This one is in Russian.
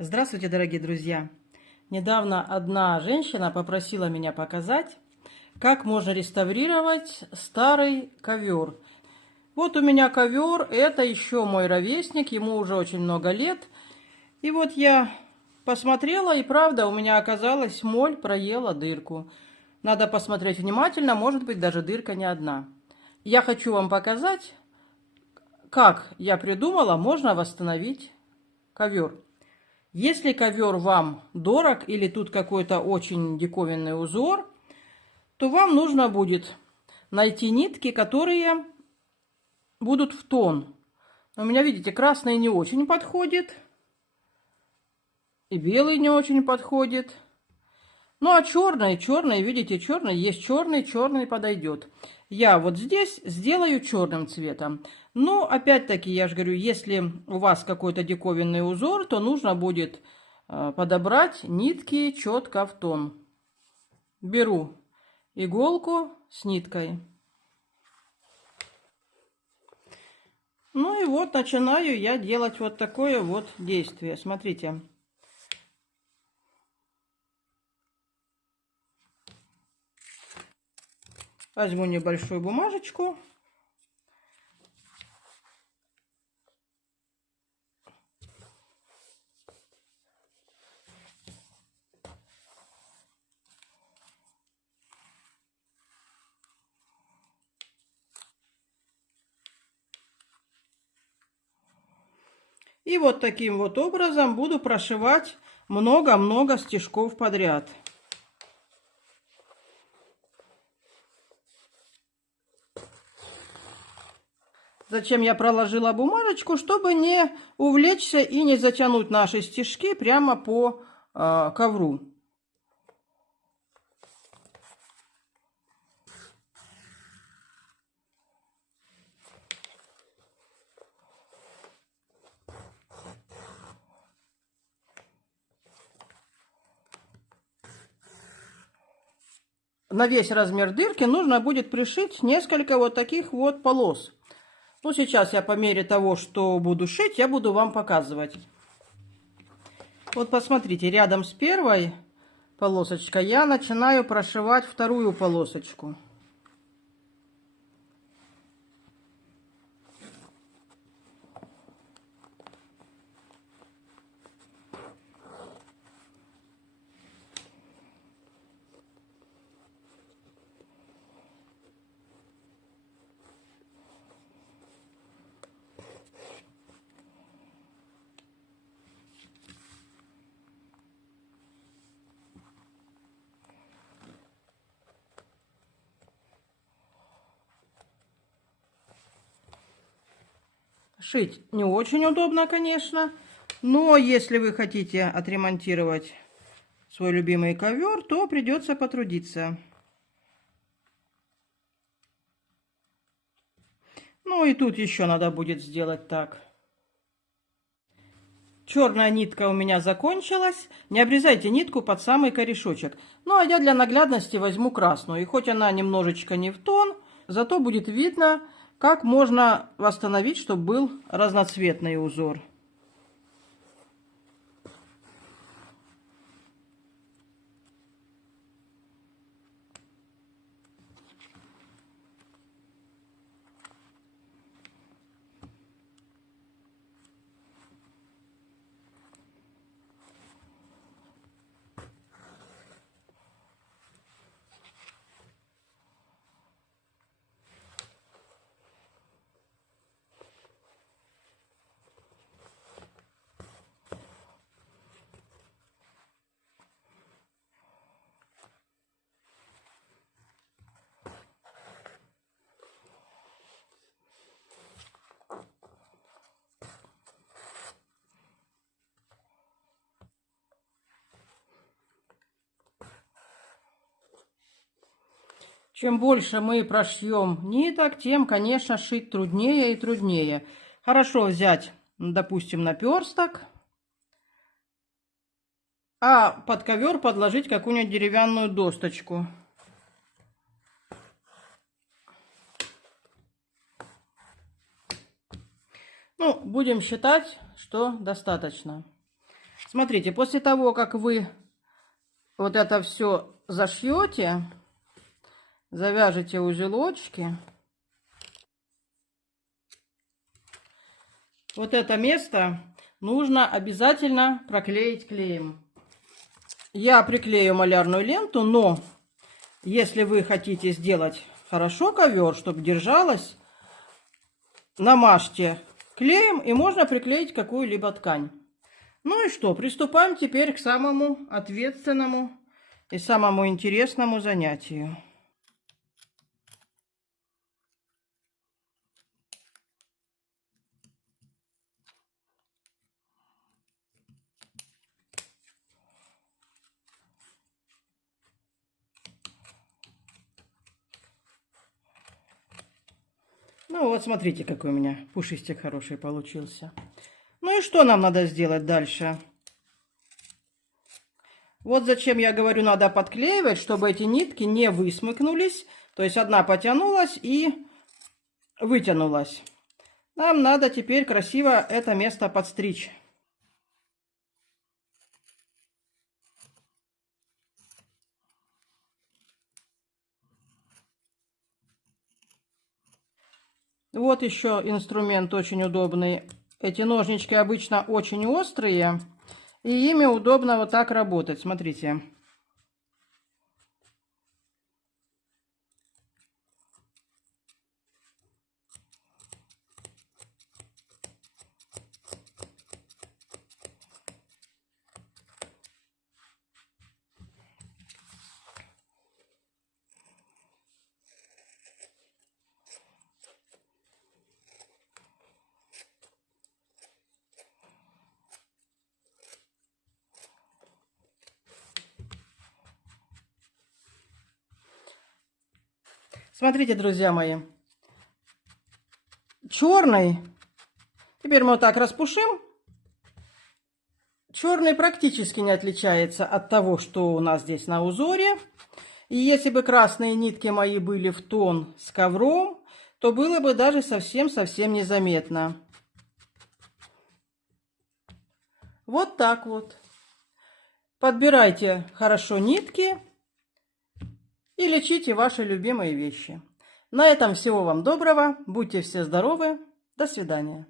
Здравствуйте, дорогие друзья! Недавно одна женщина попросила меня показать, как можно реставрировать старый ковер. Вот у меня ковер, это еще мой ровесник, ему уже очень много лет. И вот я посмотрела, и правда, у меня оказалось, моль проела дырку. Надо посмотреть внимательно, может быть, даже дырка не одна. Я хочу вам показать, как я придумала, можно восстановить ковер. Если ковер вам дорог или тут какой-то очень диковинный узор, то вам нужно будет найти нитки, которые будут в тон. У меня, видите, красный не очень подходит, и белый не очень подходит. Ну а черный, видите, черный, есть черный подойдет. Я вот здесь сделаю черным цветом. Но опять-таки, я же говорю, если у вас какой-то диковинный узор, то нужно будет подобрать нитки четко в тон. Беру иголку с ниткой. Ну и вот начинаю я делать вот такое вот действие. Смотрите. Возьму небольшую бумажечку. И вот таким вот образом буду прошивать много-много стежков подряд. Зачем я проложила бумажечку? Чтобы не увлечься и не затянуть наши стежки прямо по ковру. На весь размер дырки нужно будет пришить несколько вот таких вот полос. Ну, сейчас я по мере того, что буду шить, я буду вам показывать. Вот посмотрите, рядом с первой полосочкой я начинаю прошивать вторую полосочку. Шить не очень удобно, конечно, но если вы хотите отремонтировать свой любимый ковер, то придется потрудиться. Ну и тут еще надо будет сделать так. Черная нитка у меня закончилась. Не обрезайте нитку под самый корешочек. Ну а я для наглядности возьму красную. И хоть она немножечко не в тон, зато будет видно, как можно восстановить, чтобы был разноцветный узор. Чем больше мы прошьем ниток, тем, конечно, шить труднее и труднее. Хорошо взять, допустим, наперсток, а под ковер подложить какую-нибудь деревянную досточку. Ну, будем считать, что достаточно. Смотрите, после того, как вы вот это все зашьете, завяжете узелочки, вот это место нужно обязательно проклеить клеем. Я приклею малярную ленту, но если вы хотите сделать хорошо ковер, чтобы держалось, намажьте клеем и можно приклеить какую-либо ткань. Ну и что, приступаем теперь к самому ответственному и самому интересному занятию. Ну вот, смотрите, какой у меня пушистик хороший получился. Ну и что нам надо сделать дальше? Вот зачем я говорю, надо подклеивать, чтобы эти нитки не высмыкнулись. То есть одна потянулась и вытянулась. Нам надо теперь красиво это место подстричь. Вот еще инструмент очень удобный. Эти ножнички обычно очень острые, и ими удобно вот так работать. Смотрите. Смотрите, друзья мои, черный, теперь мы вот так распушим, черный практически не отличается от того, что у нас здесь на узоре. И если бы красные нитки мои были в тон с ковром, то было бы даже совсем-совсем незаметно. Вот так вот. Подбирайте хорошо нитки и лечите ваши любимые вещи. На этом всего вам доброго. Будьте все здоровы. До свидания.